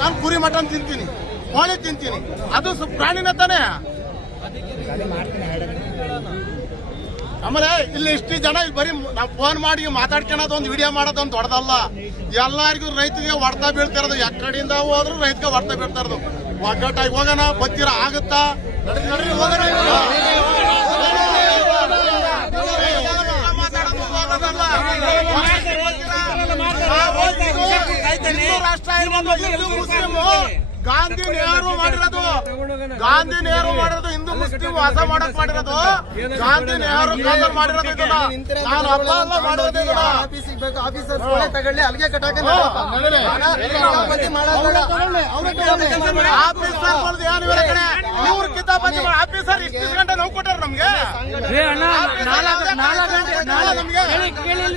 ನಾನು ಕುರಿ ಮಟನ್ ತಿಂತೀನಿ, ಕೋಳಿ ತಿಂತೀನಿ, ಅದು ಪ್ರಾಣಿನ ತಾನೇ. ಆಮೇಲೆ ಇಲ್ಲಿ ಇಷ್ಟು ಜನ ಇಲ್ಲಿ ಬರೀ ನಾವು ಫೋನ್ ಮಾಡಿ ಮಾತಾಡ್ಕೊಳ್ಳೋದು ಒಂದು ವಿಡಿಯೋ ಮಾಡೋದೊಂದು ದೊಡ್ಡದಲ್ಲ. ಎಲ್ಲರಿಗೂ ರೈತರಿಗೆ ಹೊಡ್ತಾ ಬೀಳ್ತಿರೋದು, ಎಕ್ಕಡಿಂದ ಹೋದ್ರು ರೈತಗೆ ಹೊಡ್ತಾ ಬೀಳ್ತಾ ಇರೋದು. ಒಗ್ಗಟ್ಟಾಗಿ ಹೋಗೋಣ, ಬತ್ತೀರ ಆಗುತ್ತಾ? ನಡ್ರಿ ಹೋಗೋಣ. ಹಿಂದೂ ರಾಷ್ಟ್ರ ಇರ್ಬೋದು, ಮುಸ್ಲಿಮು ಗಾಂಧಿ ನೆಹರು ಮಾಡಿರೋದು, ಗಾಂಧಿ ನೆಹರು ಮಾಡಿರೋದು, ಹಿಂದೂ ಮುಸ್ಲಿಂ ವಾಸ ಮಾಡಕ್ ಮಾಡಿರೋದು ಗಾಂಧಿ ನೆಹರು ಕಾಲದಲ್ಲಿ ಮಾಡಿರೋದು. ಇದನ್ನ ನಾನು ಹಬ್ಬ ಅಲ್ಲ ಮಾಡಿರೋದು. ಆಫೀಸರ್ ಏನಿವೆ ಕಡೆ ಇವ್ರ ಕಿತಾಪತಿ ಆಫೀಸರ್ ಇಷ್ಟು ಗಂಟೆ ನೋವು ಕೊಟ್ಟಾರ ನಮ್ಗೆ.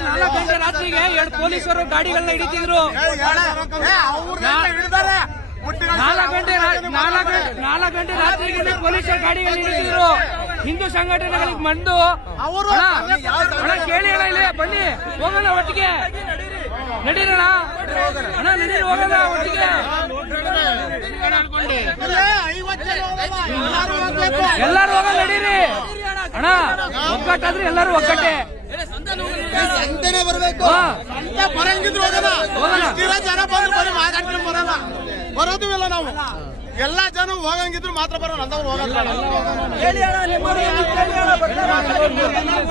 4 ಗಂಟೆ ರಾತ್ರಿಗೆ 2 ಪೊಲೀಸರು ಗಾಡಿಗಳನ್ನ ಹಿಡಿತಿದ್ರು. 4 ಗಂಟೆ ರಾತ್ರಿಗೆ ಪೊಲೀಸರು ಗಾಡಿಗಳನ್ನ ಹಿಡಿತಿದ್ರು. ಹಿಂದೂ ಸಂಘಟನೆಗಳಿಗೆ ಬಂದು ಕೇಳಿ ಇಲ್ಲಿ ಬನ್ನಿ ಹೋಗೋಣ ಒಟ್ಟಿಗೆ, ನಡೀರೋಣ ಅಣ್ಣ, ನಡೀರಿ ಹೋಗೋಣ ಒಟ್ಟಿಗೆ, ಎಲ್ಲರೂ ಹೋಗೋಣ ನಡೀರಿ ಅಣ್ಣ. ಒಗ್ಗಟ್ಟಾದ್ರೆ ಎಲ್ಲರೂ ಒಗ್ಗಟ್ಟೆ, ಬರಬೇಕು. ಬರಂಗಿದ್ರು ಜನ ಬಂದ್ರು ಬರೀ ಮಾತಾಡ್ಕೊಂಡು ಬರಲ್ಲ, ಬರೋದು ಇಲ್ಲ. ನಾವು ಎಲ್ಲಾ ಜನ ಹೋಗಂಗಿದ್ರು ಮಾತ್ರ ಬರೋಣ, ಅಂತವ್ರು ಹೋಗಲ್ಲ.